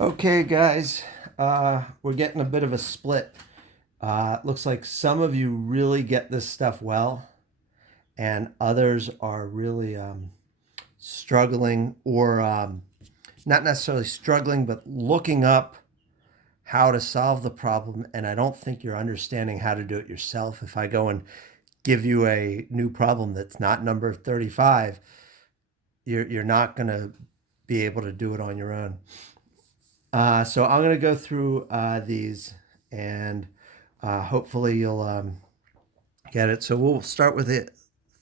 Okay, guys, we're getting a bit of a split. Looks like some of you really get this stuff well, and others are really struggling, or not necessarily struggling, but looking up how to solve the problem. And I don't think you're understanding how to do it yourself. If I go and give you a new problem that's not number 35, you're not going to be able to do it on your own. So I'm going to go through these and hopefully you'll get it. So we'll start with it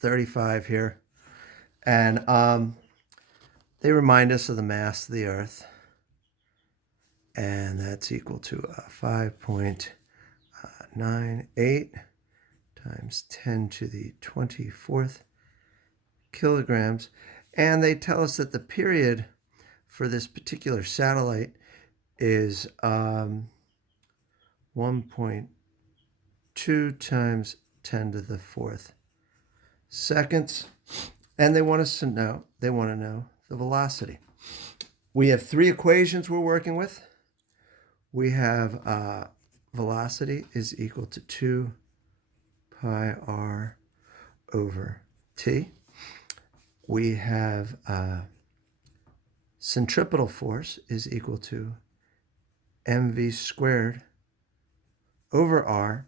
35 here. And they remind us of the mass of the Earth. And that's equal to 5.98 times 10 to the 24th kilograms. And they tell us that the period for this particular satellite is 1.2 times 10 to the fourth seconds. And they want to know the velocity. We have three equations we're working with. We have velocity is equal to 2 pi r over t. We have centripetal force is equal to mv squared over r.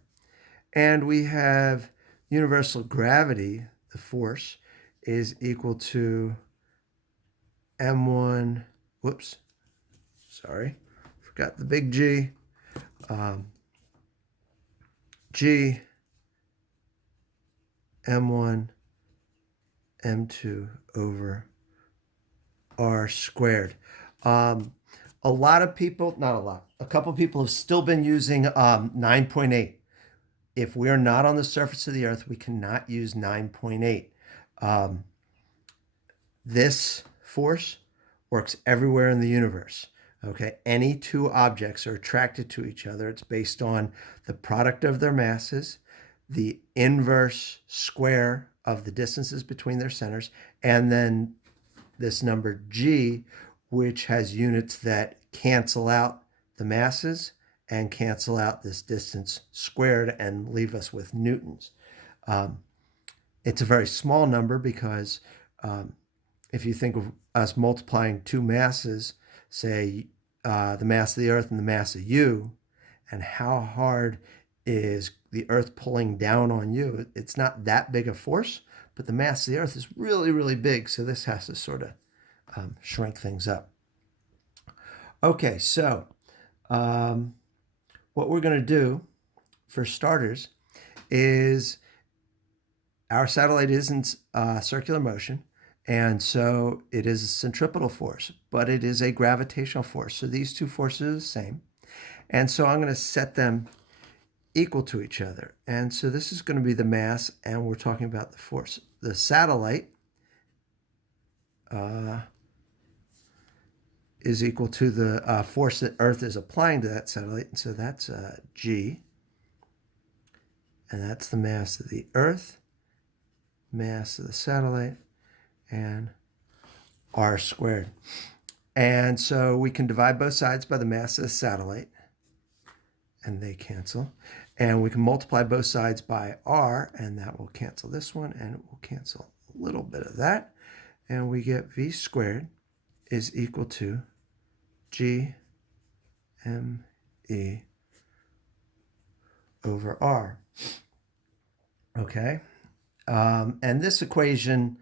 And we have universal gravity, the force, is equal to m1, forgot the big G, G, m1, m2 over r squared. A lot of people, not a lot, a couple people have still been using 9.8. If we're not on the surface of the Earth, we cannot use 9.8. This force works everywhere in the universe. Okay, any two objects are attracted to each other. It's based on the product of their masses, the inverse square of the distances between their centers, and then this number G, which has units that cancel out the masses and cancel out this distance squared and leave us with newtons. It's a very small number because if you think of us multiplying two masses, say the mass of the Earth and the mass of you, and how hard is the Earth pulling down on you, it's not that big a force, but the mass of the Earth is really, really big, so this has to sort of shrink things up. Okay, so what we're going to do, for starters, is our satellite is in circular motion, and so it is a centripetal force, but it is a gravitational force. So these two forces are the same. And so I'm going to set them equal to each other. And so this is going to be the mass, and we're talking about the force. The satellite is equal to the force that Earth is applying to that satellite. And so that's G. And that's the mass of the Earth, mass of the satellite, and r squared. And so we can divide both sides by the mass of the satellite, and they cancel. And we can multiply both sides by r, and that will cancel this one, and it will cancel a little bit of that. And we get v squared is equal to g m e over r. Okay? And this equation,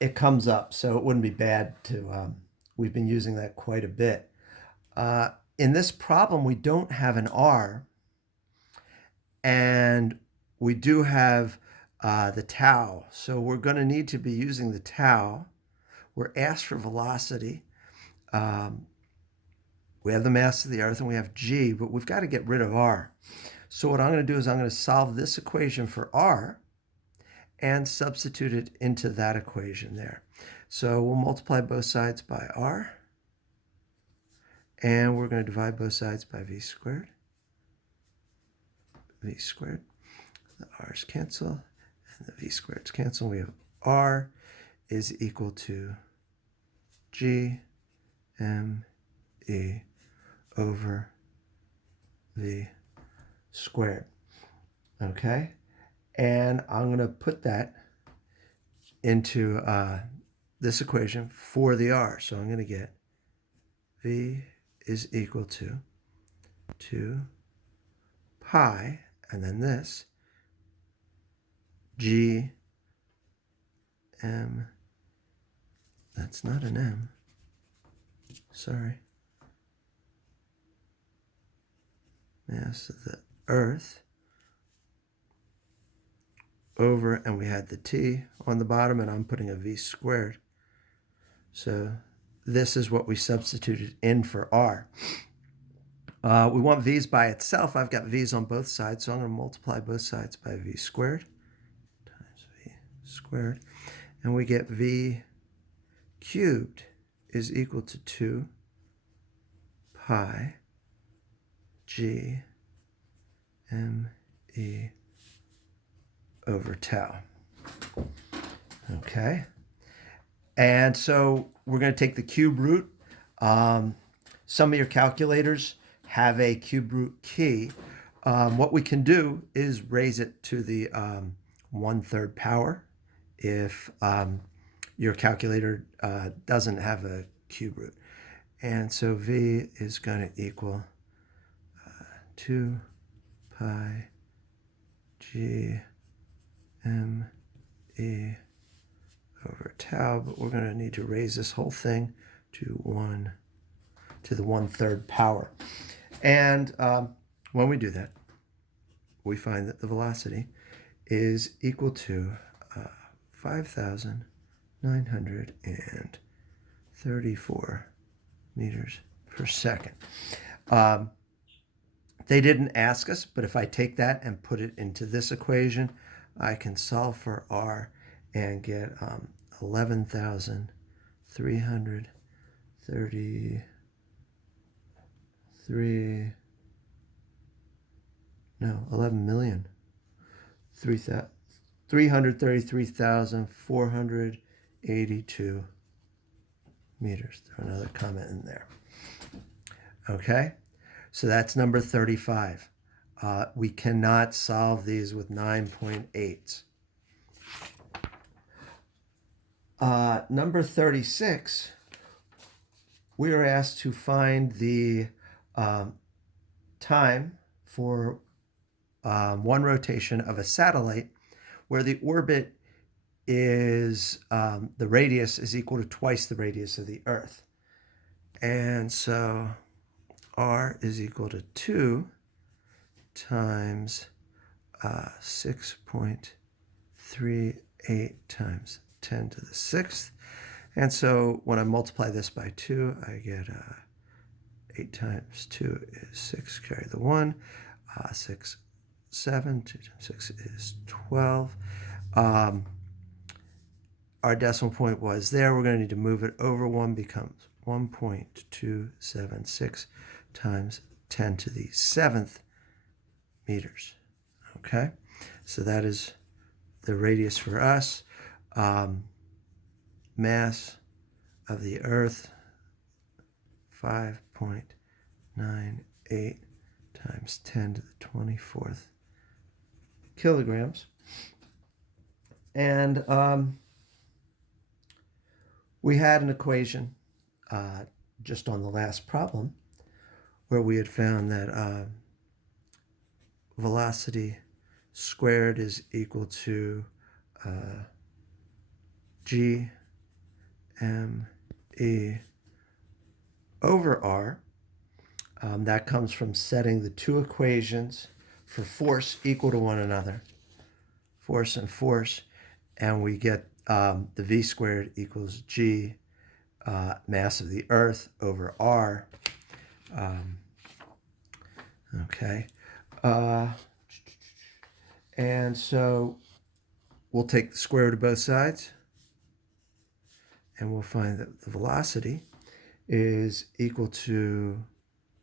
it comes up, so it wouldn't be bad to, we've been using that quite a bit. In this problem, we don't have an r, and we do have the tau. So we're going to need to be using the tau. We're asked for velocity. We have the mass of the Earth, and we have g, but we've got to get rid of r. So what I'm going to do is I'm going to solve this equation for r and substitute it into that equation there. So we'll multiply both sides by r, and we're going to divide both sides by v squared. V squared. The r's cancel, and the v squareds cancel. We have r is equal to g m E over V squared. Okay? And I'm going to put that into this equation for the R. So I'm going to get V is equal to 2 pi, and then this, G M, that's not an M, sorry, mass of the Earth, over, and we had the T on the bottom, and I'm putting a V squared. So this is what we substituted in for R. We want V's by itself. I've got V's on both sides, so I'm going to multiply both sides by V squared times V squared. And we get V cubed is equal to 2 pi G M E over tau. Okay. And so we're going to take the cube root. Some of your calculators have a cube root key. What we can do is raise it to the 1/3 power if your calculator doesn't have a cube root. And so V is going to equal 2 pi G M E over tau, but we're going to need to raise this whole thing to the 1/3 power. And when we do that, we find that the velocity is equal to 5,934 meters per second. They didn't ask us, but if I take that and put it into this equation, I can solve for R and get 11,333, no, 333,482 meters. Throw another comment in there. Okay, so that's number 35. We cannot solve these with 9.8. Number 36, we are asked to find the time for one rotation of a satellite where the orbit is, the radius is equal to twice the radius of the Earth. And so R is equal to 2 times 6.38 times 10 to the 6th. And so when I multiply this by 2, I get 8 times 2 is 6, carry the 1. 6, 7, 2 times 6 is 12. Our decimal point was there. We're going to need to move it over 1, becomes 1.276 times 10 to the 7th meters. Okay, so that is the radius for us. Mass of the Earth, 5.98 times 10 to the 24th kilograms. And we had an equation just on the last problem where we had found that velocity squared is equal to G M E over R. That comes from setting the two equations for force equal to one another, force and force, and we get the V squared equals G, mass of the Earth, over R. Okay. And so we'll take the square root of both sides, and we'll find that the velocity is equal to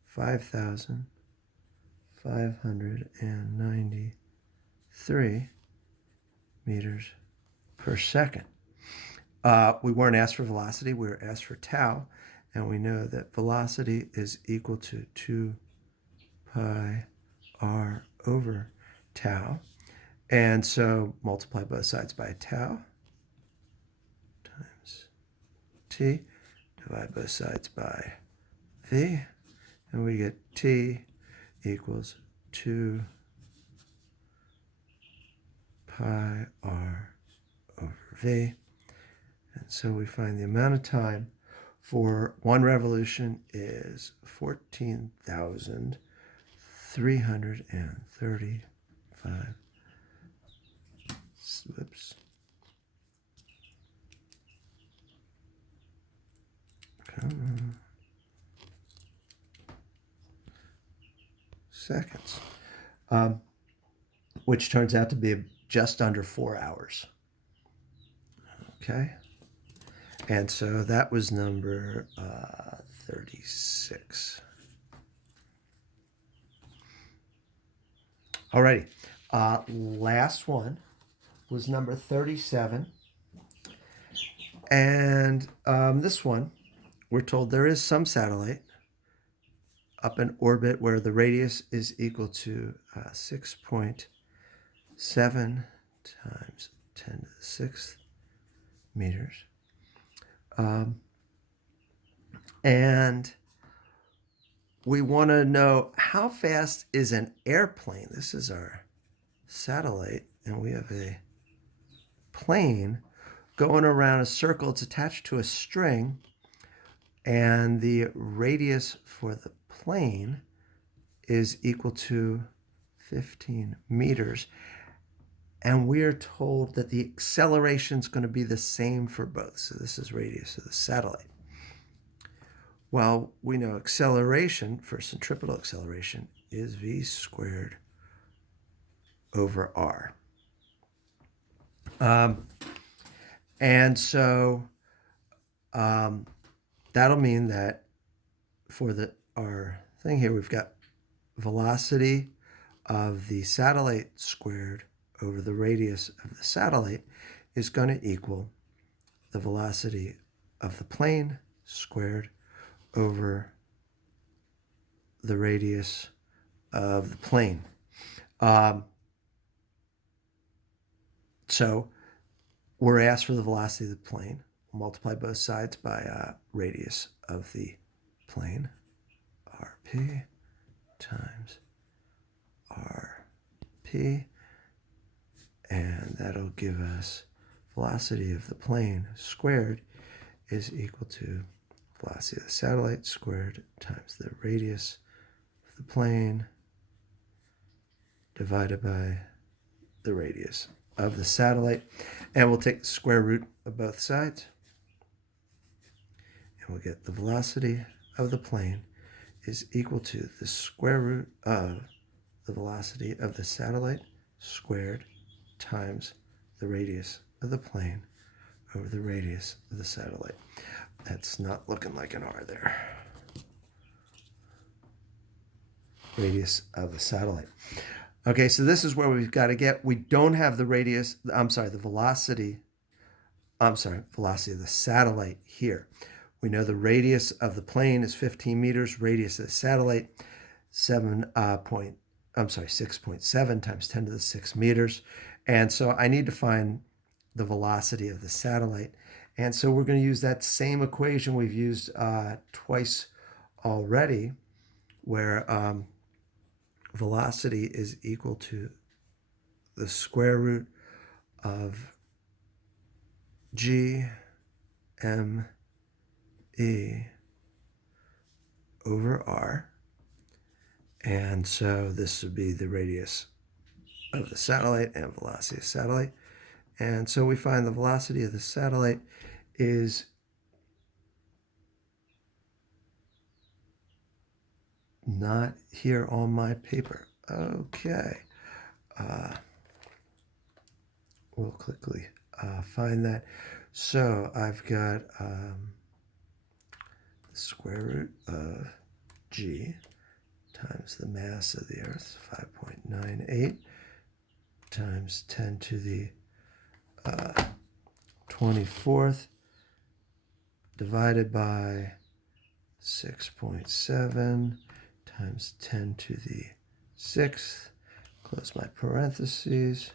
5,593 meters per second. We weren't asked for velocity, we were asked for tau. And we know that velocity is equal to 2 pi r over tau. And so multiply both sides by tau times t, divide both sides by v, and we get t equals 2 pi r over v. And so we find the amount of time for one revolution is 14,335 whoops. Seconds, which turns out to be just under 4 hours. Okay, and so that was number 36. Alrighty, last one was number 37. And this one, we're told there is some satellite up in orbit where the radius is equal to 6.7 times 10 to the 6th meters. And we want to know how fast is an airplane. This is our satellite, and we have a plane going around a circle. It's attached to a string, and the radius for the plane is equal to 15 meters. And we're told that the acceleration is going to be the same for both. So this is radius of the satellite. Well, we know acceleration for centripetal acceleration is v squared over r. And so that'll mean that for our thing here, we've got velocity of the satellite squared over the radius of the satellite is going to equal the velocity of the plane squared over the radius of the plane. So we're asked for the velocity of the plane. We'll multiply both sides by radius of the plane, rp times rp, and that'll give us velocity of the plane squared is equal to velocity of the satellite squared times the radius of the plane divided by the radius of the satellite. And we'll take the square root of both sides, and we'll get the velocity of the plane is equal to the square root of the velocity of the satellite squared times the radius of the plane over the radius of the satellite. That's not looking like an R there. Radius of the satellite. Okay, so this is where we've got to get. We don't have the radius, the velocity of the satellite here. We know the radius of the plane is 15 meters, radius of the satellite 6.7 times 10 to the 6 meters. And so I need to find the velocity of the satellite. And so we're going to use that same equation we've used twice already, where velocity is equal to the square root of g m e over r. And so this would be the radius of the satellite and velocity of the satellite. And so we find the velocity of the satellite is not here on my paper. Okay. We'll quickly find that. So I've got the square root of g times the mass of the Earth, 5.98, times 10 to the 24th, divided by 6.7 times 10 to the 6th. Close my parentheses.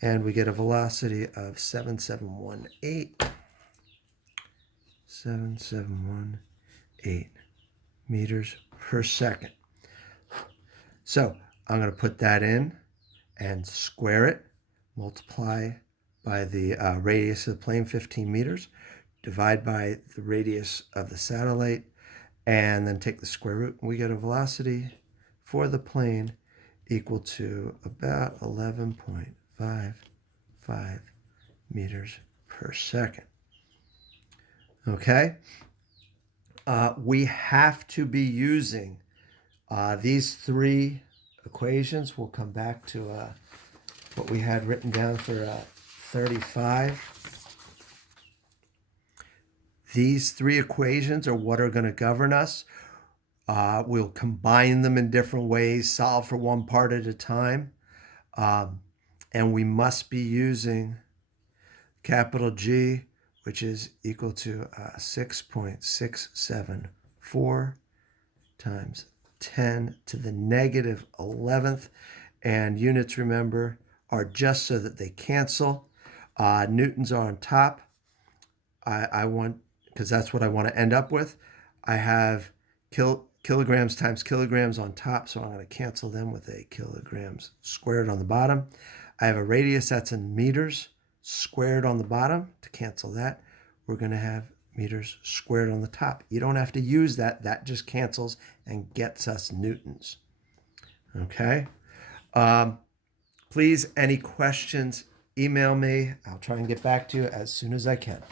And we get a velocity of 7718. 7718 meters per second. So I'm going to put that in and square it, multiply by the radius of the plane, 15 meters, divide by the radius of the satellite, and then take the square root, and we get a velocity for the plane equal to about 11.55 meters per second. Okay? We have to be using these three equations. We'll come back to what we had written down for 35. These three equations are what are going to govern us. We'll combine them in different ways, solve for one part at a time. And we must be using capital G, which is equal to 6.674 times 10 to the negative 11th. And units, remember, are just so that they cancel. Newtons are on top. I want, because that's what I want to end up with. I have kilograms times kilograms on top, so I'm going to cancel them with a kilograms squared on the bottom. I have a radius that's in meters squared on the bottom. To cancel that, we're going to have meters squared on the top. You don't have to use that. That just cancels and gets us newtons. Okay. Please, any questions, email me. I'll try and get back to you as soon as I can.